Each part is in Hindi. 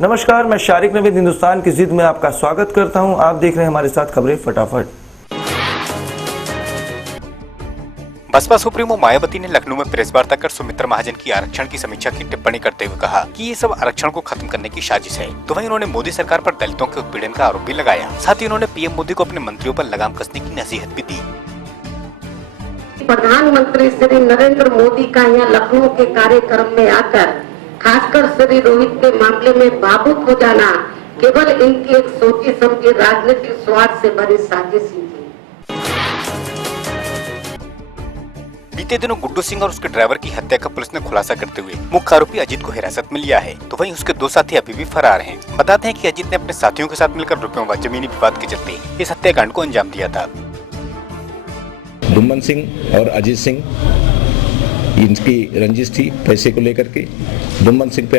नमस्कार, मैं शारिक नवीद हिंदुस्तान की जिद में आपका स्वागत करता हूं। आप देख रहे हैं हमारे साथ खबरें फटाफट। बसपा सुप्रीमो मायावती ने लखनऊ में प्रेस वार्ता कर सुमित्रा महाजन की आरक्षण की समीक्षा की टिप्पणी करते हुए कहा कि ये सब आरक्षण को खत्म करने की साजिश है। तो वहीं उन्होंने मोदी सरकार पर दलितों के उत्पीड़न का आरोप भी लगाया। साथ ही उन्होंने पीएम मोदी को अपने मंत्रियों पर लगाम कसने की नसीहत भी दी। प्रधानमंत्री श्री नरेंद्र मोदी का यहाँ लखनऊ के कार्यक्रम में आकर खासकर श्री रोहित के मामले में भावुक हो जाना केवल इनकी एक सोची समझी राजनीतिक स्वार्थ से भरी साजिश ही थी। बीते दिनों गुड्डू सिंह और उसके ड्राइवर की हत्या का पुलिस ने खुलासा करते हुए मुख्य आरोपी अजीत को हिरासत में लिया है। तो वहीं उसके 2 साथी अभी भी फरार हैं। बताते हैं कि अजीत ने अपने साथियों के साथ मिलकर रुपयों व जमीनी विवाद के चलते इस हत्याकांड को अंजाम दिया था। दुम्मन सिंह और अजीत सिंह, इनकी रंजिश थी पैसे को लेकर के। दुम्मन सिंह पे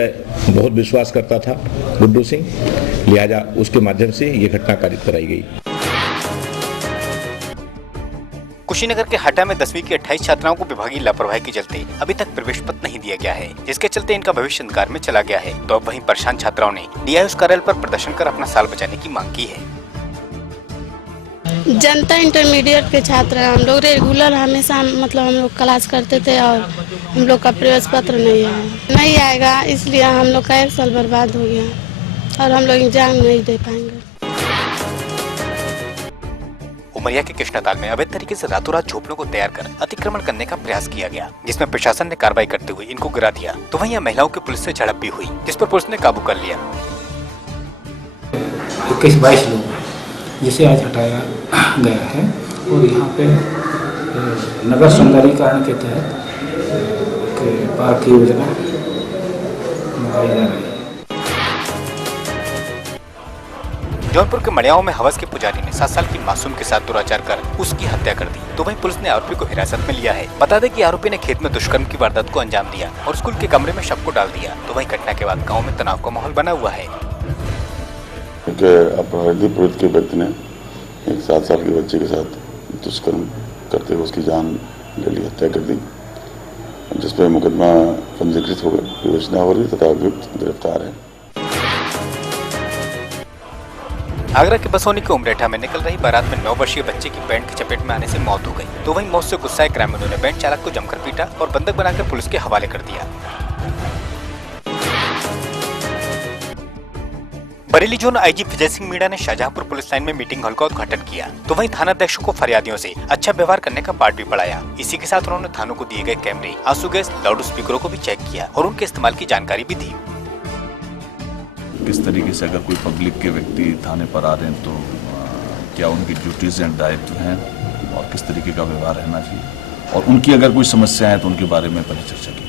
बहुत विश्वास करता था गुड्डू सिंह, लिहाजा उसके माध्यम से ये घटना कारित कराई गई। कुशीनगर के हटा में 10वीं की 28 छात्राओं को विभागीय लापरवाही के चलते अभी तक प्रवेश पत्र नहीं दिया गया है, जिसके चलते इनका भविष्य अंधकार में चला गया है। तो अब वहीं परेशान छात्राओं ने डीआईओ कार्यालय पर प्रदर्शन कर अपना साल बचाने की मांग की है। जनता इंटरमीडिएट के छात्र हैं हम लोग। रेगुलर हमेशा हम लोग क्लास करते थे और हम लोग का प्रवेश पत्र नहीं आएगा, इसलिए हम लोग का 1 साल बर्बाद हो गया और हम लोग एग्जाम नहीं दे पाएंगे। उमरिया के कृष्णाताल में अवैध तरीके से रातों रात झोपड़ों को तैयार कर अतिक्रमण करने का प्रयास किया गया, जिसमें प्रशासन ने कार्रवाई करते हुए इनको गिरा दिया। तो वहीं महिलाओं की पुलिस से झड़प भी हुई, जिस पर पुलिस ने काबू कर लिया। 21-22 लोग जिसे आज हटाया गया है और यहाँ पे नगर सौंदर्यीकरण के तहत पार्क की योजना लगाई जा रही है। जौनपुर के मड़ियाओं में हवस के पुजारी ने 7 साल की मासूम के साथ दुराचार कर उसकी हत्या कर दी। तो वहीं पुलिस ने आरोपी को हिरासत में लिया है। बता दें कि आरोपी ने खेत में दुष्कर्म की वारदात को अंजाम दिया और स्कूल के कमरे में शव को डाल दिया। तो वहीं घटना के बाद गाँव में तनाव का माहौल बना हुआ है। अपराधी प्रवृत्ति के व्यक्ति ने एक 7 साल के बच्चे के साथ दुष्कर्म करते हुए उसकी जान ले ली, हत्या कर दी, जिस पर मुकदमा पंजीकृत हो गया, विवेचना हो रही तथा अभियुक्त गिरफ्तार है। आगरा के बसोनी के उमरेठा में निकल रही बारात में 9 वर्षीय बच्चे की बैंड की चपेट में आने से मौत हो गई। तो वहीं मौत से गुस्साए ग्रामीणों ने बैंड चालक को जमकर पीटा और बंधक बनाकर पुलिस के हवाले कर दिया। बरेली जोन आईजी विजय सिंह मीणा ने शाहजहांपुर पुलिस लाइन में मीटिंग हॉल का उद्घाटन किया। तो वहीं थानाध्यक्षों को फरियादियों से अच्छा व्यवहार करने का पाठ भी पढ़ाया। इसी के साथ उन्होंने थानों को दिए गए कैमरे, आंसू गैस, लाउड स्पीकरों को भी चेक किया और उनके इस्तेमाल की जानकारी भी दी। किस तरीके से अगर कोई पब्लिक के व्यक्ति थाने पर आ रहे हैं तो क्या उनकी ड्यूटीज एंड दायित्व हैं और किस तरीके का व्यवहार रहना चाहिए, और उनकी अगर कोई समस्या है तो उनके बारे में परिचर्चा की।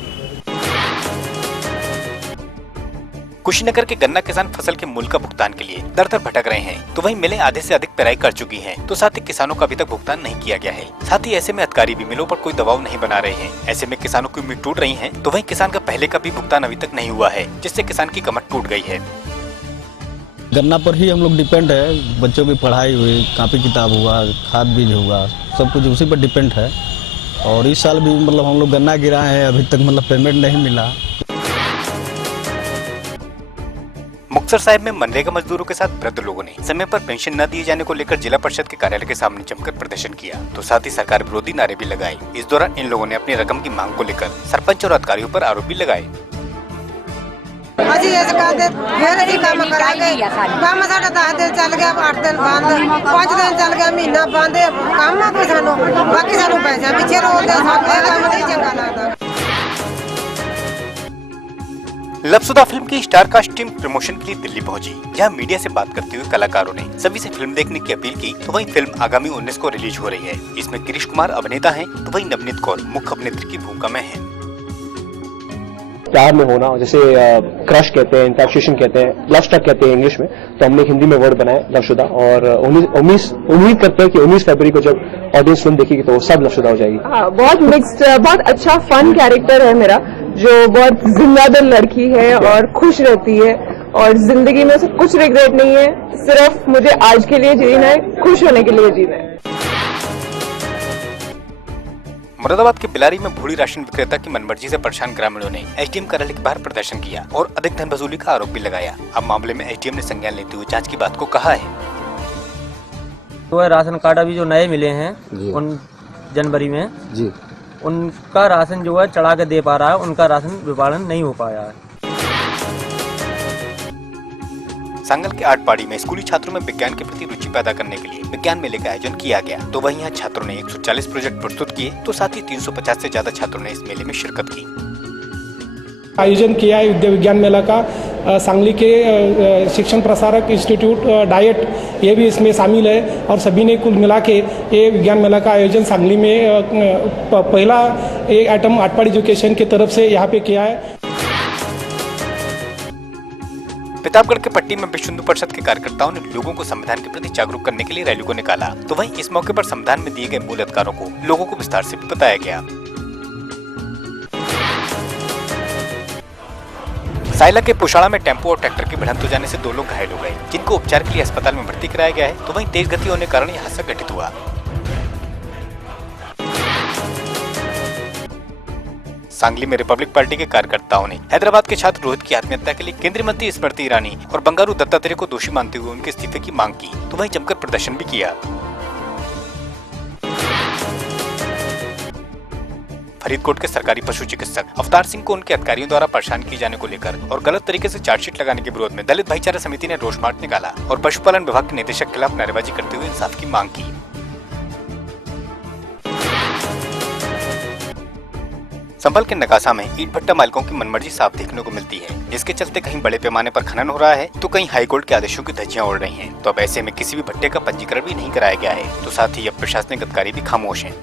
कुशीनगर के गन्ना किसान फसल के मूल्य का भुगतान के लिए दर दर भटक रहे हैं। तो वहीं मिलें आधे से अधिक पेराई कर चुकी हैं। तो साथ ही किसानों का अभी तक भुगतान नहीं किया गया है। साथ ही ऐसे में अधिकारी भी मिलों पर कोई दबाव नहीं बना रहे हैं। ऐसे में किसानों की उम्मीद टूट रही है। तो वहीं किसान का पहले का भी भुगतान अभी तक नहीं हुआ है, जिससे किसान की कमर टूट गई है। गन्ना पर ही हम लोग डिपेंड है। बच्चों की पढ़ाई हुई, कापी किताब हुआ, खाद बीज हुआ, सब कुछ उसी पर डिपेंड है। और इस साल भी हम लोग गन्ना गिराए हैं, अभी तक पेमेंट नहीं मिला। मुक्तसर साहिब में मनरेगा मजदूरों के साथ वृद्ध लोगों ने समय पर पेंशन न दिए जाने को लेकर जिला परिषद के कार्यालय के सामने जमकर प्रदर्शन किया। तो साथ ही सरकार विरोधी नारे भी लगाए। इस दौरान इन लोगों ने अपनी रकम की मांग को लेकर सरपंच और अधिकारियों पर आरोप भी लगाए। चल गया 8 दिन बंद, 5 दिन चल गया, महीना बंद, काम आ बाकी सानू पैसा पीछे रोलते, काम नहीं चंगा लगता। लबसुदा फिल्म की स्टार कास्ट टीम प्रमोशन के लिए दिल्ली पहुंची, जहां मीडिया से बात करते हुए कलाकारों ने सभी से फिल्म देखने की अपील की। तो वहीं फिल्म आगामी 19 को रिलीज हो रही है। इसमें गिरीश कुमार अभिनेता हैं, तो वहीं नवनीत कौर मुख्य अभिनेत्री की भूमिका में है। प्यार में होना, जैसे क्रश कहते हैं, इंफैक्चुएशन कहते हैं, लव स्ट्रक कहते हैं इंग्लिश में, तो हमने हिंदी में वर्ड बनाया लवशुदा। और उम्मीद करते हैं कि 19 फरवरी को जब ऑडियंस फिल्म देखेगी तो सब लवशुदा हो जाएगी। बहुत मिक्स्ड, बहुत अच्छा फन कैरेक्टर है मेरा, जो बहुत जिंदा दिल लड़की है और खुश रहती है और जिंदगी में सब कुछ रिग्रेट नहीं है, सिर्फ मुझे आज के लिए जीना है, खुश होने के लिए जीना है। मुरादाबाद के बिलारी में भूड़ी राशन विक्रेता की मनमर्जी से परेशान ग्रामीणों ने एसडीएम कार्यालय के बाहर प्रदर्शन किया और अधिक धन वसूली का आरोप भी लगाया। अब मामले में एसडीएम ने संज्ञान लेते हुए जांच की बात को कहा है। तो राशन कार्ड अभी जो नए मिले हैं उन जनवरी में जी, उनका राशन जो है चढ़ा के दे पा रहा है, उनका राशन वितरण नहीं हो पाया है। सांगल के आटपाड़ी में स्कूली छात्रों में विज्ञान के प्रति रुचि पैदा करने के लिए विज्ञान मेले का आयोजन किया गया। तो वहीं यहाँ छात्रों ने 140 प्रोजेक्ट प्रस्तुत किए, तो साथ ही 350 से ज्यादा छात्रों ने इस मेले में शिरकत की। आयोजन किया है विद्या विज्ञान मेला का। सांगली के शिक्षण प्रसारक इंस्टीट्यूट डाइट ये भी इसमें शामिल है और सभी ने कुल मिला के ये विज्ञान मेला का आयोजन सांगली में पहला एक आइटम आटपाड़ी एजुकेशन की तरफ से यहाँ पे किया है। प्रतापगढ़ के पट्टी में विश्व हिंदू परिषद के कार्यकर्ताओं ने लोगों को संविधान के प्रति जागरूक करने के लिए रैली को निकाला। तो वहीं इस मौके पर संविधान में दिए गए मूल अधिकारों को लोगों को विस्तार से बताया गया। साइला के पुशाड़ा में टेम्पो और ट्रैक्टर की भिड़ंत हो जाने से 2 लोग घायल हो गए, जिनको उपचार के लिए अस्पताल में भर्ती कराया गया है। तो वहीं तेज गति होने के कारण यह हादसा घटित हुआ। सांगली में रिपब्लिक पार्टी के कार्यकर्ताओं ने हैदराबाद के छात्र रोहित की आत्महत्या के लिए केंद्रीय मंत्री स्मृति ईरानी और बंगारू दत्तात्रेय को दोषी मानते हुए उनके इस्तीफे की मांग की। तो वहीं जमकर प्रदर्शन भी किया। फरीदकोट के सरकारी पशु चिकित्सक अवतार सिंह को उनके अधिकारियों द्वारा परेशान किए जाने को लेकर और गलत तरीके से चार्जशीट लगाने के विरोध में दलित भाईचारा समिति ने रोष मार्च निकाला और पशुपालन विभाग के निदेशक के खिलाफ नारेबाजी करते हुए इंसाफ की मांग की। संभल के नगासा में ईंट भट्टा मालिकों की मनमर्जी साफ देखने को मिलती है, जिसके चलते कहीं बड़े पैमाने पर खनन हो रहा है तो कहीं हाईकोर्ट के आदेशों की धज्जियां उड़ रही हैं। तो अब ऐसे में किसी भी भट्टे का पंजीकरण भी नहीं कराया गया है, तो साथ ही अब प्रशासनिक अधिकारी भी खामोश हैं।